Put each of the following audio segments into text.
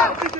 Stop!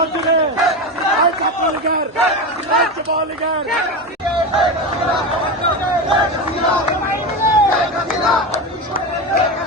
ছাত্রলীগের যুবলীগের শেখ হাসিনা